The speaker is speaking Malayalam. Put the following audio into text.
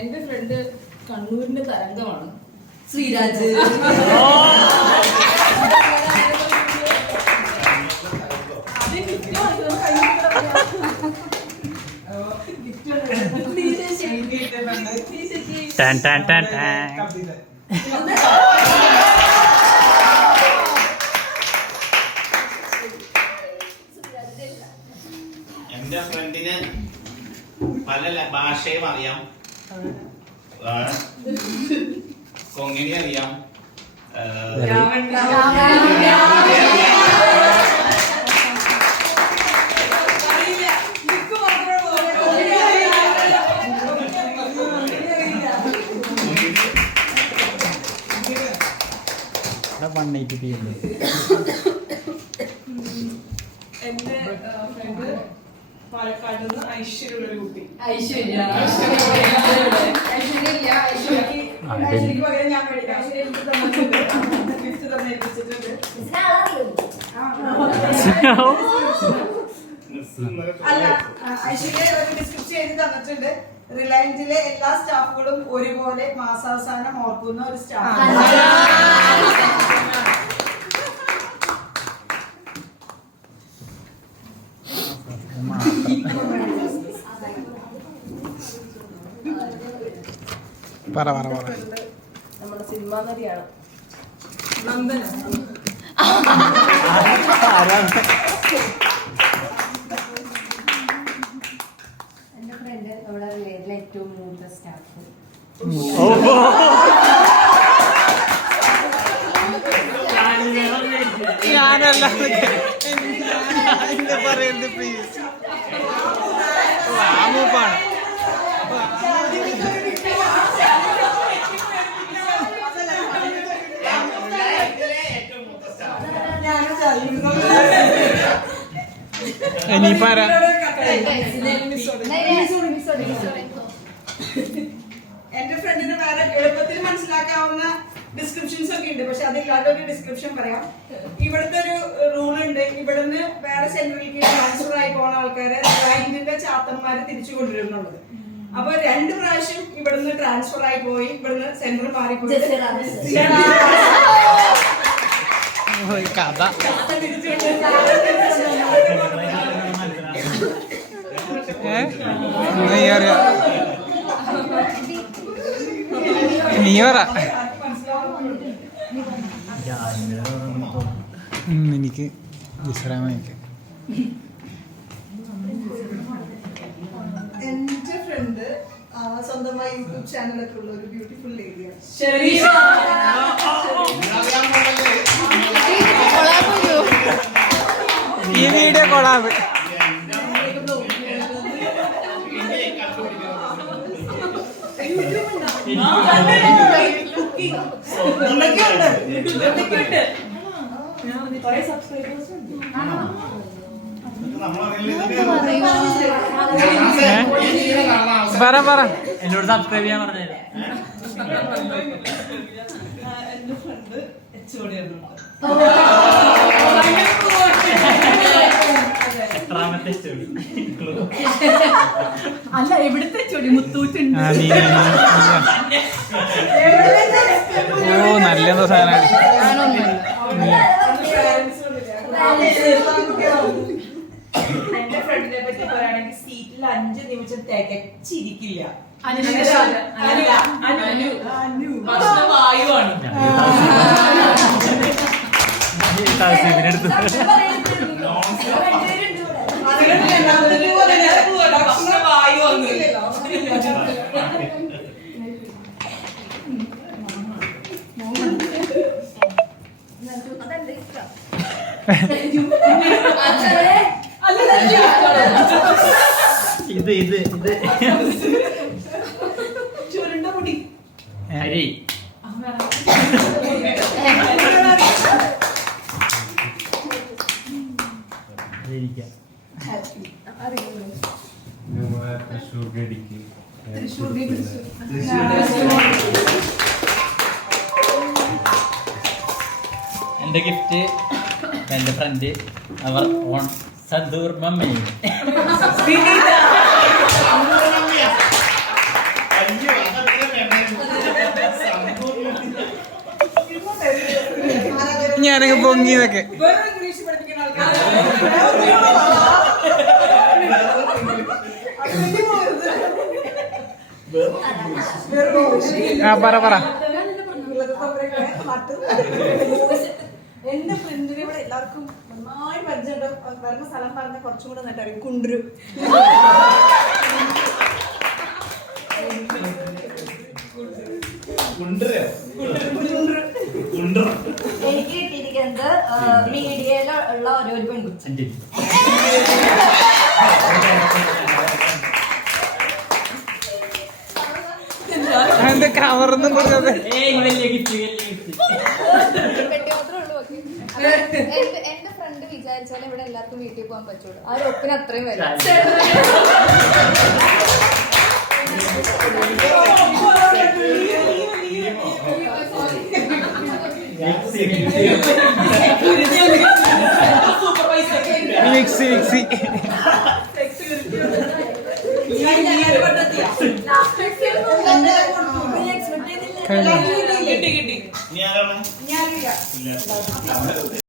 എന്റെ ഫ്രണ്ട് കണ്ണൂരിന്റെ തരംഗമാണ് ശ്രീരാജ്. എന്റെ ഫ്രണ്ടിന് പല ഭാഷയും അറിയാം. കൊങ്ങിണി അറിയാം, എന്റെ ഫ്രണ്ട് പാലക്കാട് നിന്ന് ഐശ്വര്യുള്ള ഒരു കുട്ടി. അല്ല, ഐശ്വര്യ ഒരു ഡിസ്ക്രിപ്ഷൻ എഴുതി തന്നിട്ടുണ്ട്. റിലയൻസിലെ എല്ലാ സ്റ്റാഫുകളും ഒരുപോലെ മാസാവസാനം ഓർക്കുന്ന ഒരു സ്റ്റാഫ്. നമ്മുടെ സിനിമാ നടിയാണ് നന്ദന. എന്റെ ഫ്രണ്ട് നമ്മുടെ റിലേറ്റിലെ ഏറ്റവും മൂത്ത സ്റ്റാഫ്. ഞാനല്ല പറയുന്നത് പ്ലീസ്. മൂപ്പാണ്. ഇനിയിപ്പാരാ? എന്റെ ഫ്രണ്ടിന് വേറെ എളുപ്പത്തിൽ മനസ്സിലാക്കാവുന്ന ഡിസ്ക്രിപ്ഷൻസ് ഒക്കെ ഉണ്ട്. പക്ഷെ അതില്ലാത്ത ഒരു ഡിസ്ക്രിപ്ഷൻ പറയാം. ഇവിടുത്തെ ഒരു റൂൾ ഉണ്ട്. ഇവിടുന്ന് വേറെ സെന്ററിലേക്ക് ട്രാൻസ്ഫർ ആയി പോകുന്ന ആൾക്കാരെ ക്ലയന്റിന്റെ ചാത്തന്മാര് തിരിച്ചു കൊണ്ടുവരുന്നുള്ളത്. അപ്പൊ 2 പ്രാവശ്യം ഇവിടുന്ന് ട്രാൻസ്ഫർ ആയി പോയി ഇവിടുന്ന് സെന്റർ മാറിപ്പോയി കഥ. നീ പറ. എനിക്ക് വിശ്രാമം. എന്റെ ഫ്രണ്ട് സ്വന്തമായി യൂട്യൂബ് ചാനലൊക്കെ ഉള്ള ഒരു ബ്യൂട്ടിഫുൾ ലേഡിയാണ്. ഈ വീഡിയോ കൊളാബ്. പറ എന്നോട് സബ്സ്ക്രൈബ് ചെയ്യാൻ പറഞ്ഞു. എന്റെ ഫ്രണ്ട് എച്ചോടിയാണ്. അല്ല, എവിടുത്തെ ചൊടി മുത്തൂറ്റുണ്ട്. ഓ നല്ല സാധനമാണ്. എന്റെ ഫ്രണ്ടിനെ പറ്റി പറയുകയാണെങ്കിൽ സീറ്റിൽ 5 നിമിഷം തികച്ചിരിക്കില്ല. വായുവാണ്. ഇത് ചുരുണ്ട മുടി. അരി മേടിക്കാം. എന്റെ ഗിഫ്റ്റ് എന്റെ ഫ്രണ്ട് അവർ ഓൺ സദൂർ മമ്മി. അയ്യോ ഞാനൊക്കെ പൊങ്ങിയതൊക്കെ. വെറും ഇംഗ്ലീഷ് പഠിപ്പിക്കുന്ന ആൾക്കാർ പറ എന്റെ ഫ്രണ്ടിനെ ഇവിടെ എല്ലാവർക്കും നന്നായി പരിചയമുണ്ട്. വരുന്ന സ്ഥലം പറഞ്ഞ കുറച്ചും കൂടെ നന്നായിട്ട് അറിയും. കുണ്ടുരു എനിക്ക് കിട്ടിയിരിക്കുന്നത് മീഡിയയിലുള്ള ഒരു പെൺകുട്ടി. അതിന്റെ കവർന്നും കൊടുത്തത്. എന്റെ ഫ്രണ്ട് വിചാരിച്ചാലും ഇവിടെ എല്ലാവർക്കും വീട്ടിൽ പോകാൻ പറ്റുള്ളൂ. ആ ഒരു ഒപ്പിന് അത്രയും വരും. മിക്സി കിട്ടി ഞാൻ ഞാൻ